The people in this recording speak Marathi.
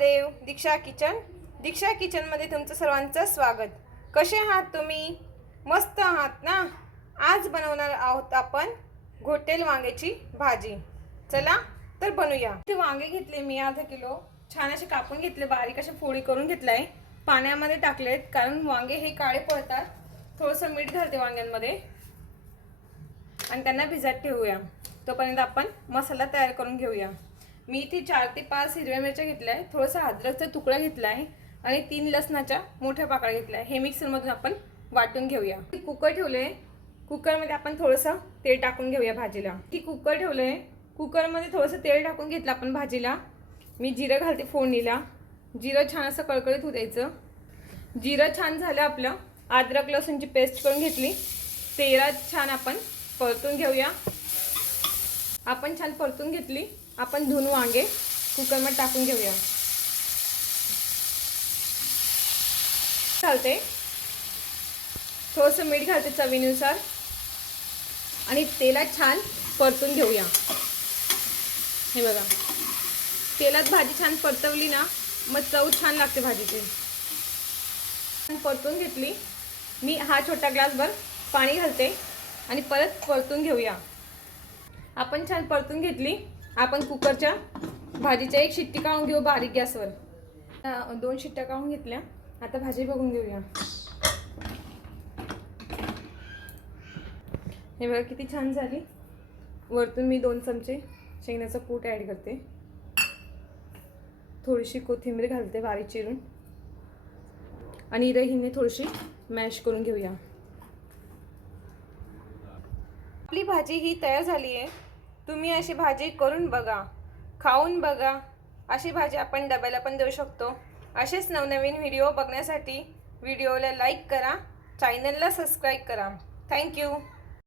महादेव. दीक्षा किचनमध्ये तुमचं सर्वांचं स्वागत. कसे आहात तुम्ही? मस्त आहात ना? आज बनवणार आहोत आपण घोटेल वांग्याची भाजी. चला तर बनवूया. ते वांगे घेतले मी अर्धा किलो, छान असे कापून घेतले, बारीक असे फोडी करून घेतलाय, पाण्यामध्ये टाकलेत कारण वांगे हे काळे पडतात. थोडंसं मीठ घालते वांग्यांमध्ये आणि त्यांना भिजत ठेवूया. तोपर्यंत आपण मसाला तयार करून घेऊया. मी इथे 4 ते 5 हिरव्या मिरच्या घेतल्या, थोडासा अद्रकचा तुकडा घेतलाय आणि 3 लसणाच्या मोठ्या पाकळ्या घेतल्या. हे मिक्सरमधून आपण वाटून घेऊया. कुकर ठेवले, कुकरमध्ये आपण थोडंसं तेल टाकून घेऊया भाजीला. ती कुकर ठेवले, कुकरमध्ये थोडंसं तेल टाकून घेतलं आपण भाजीला. मी जिरं घालते फोडणीला. जिरं छान असं कळकळीत होऊ द्यायचं. जिरं छान झालं आपलं, अद्रक लसूणची पेस्ट करून घेतली. तेलात छान आपण परतून घेऊया. आपण छान परतून घेतली. आपण धुवून वांगे कुकरमध्ये टाकून घेऊया. घालते थोडंसं मीठ घालते चवीनुसार आणि तेलात छान परतून घेऊया. हे बघा, तेलात भाजी छान परतवली ना मग चव छान लागते भाजीची. परतून घेतली. मी हा छोटा ग्लासभर पाणी घालते आणि परत परतून घेऊया. आपण छान परतून घेतली. आपण कुकरच्या भाजीच्या 1 शिट्टी काढून घेऊ बारीक गॅसवर. 2 शिट्ट्या काढून घेतल्या. आता भाजी बघून घेऊया. हे बघा किती छान झाली. वरतून मी 2 चमचे शेंगण्याचं कूट ॲड करते. थोडीशी कोथिंबीर घालते बारीक चिरून आणि हिने थोडीशी मॅश करून घेऊया. आपली भाजी ही तयार झाली आहे. तुम्ही अशी भाजी करून बघा, खाऊन बघा. अशी भाजी आपण डब्याला पण देऊ शकतो. असेच नवनवीन व्हिडिओ बघण्यासाठी व्हिडिओला लाईक करा, चॅनलला सबस्क्राईब करा. थँक्यू.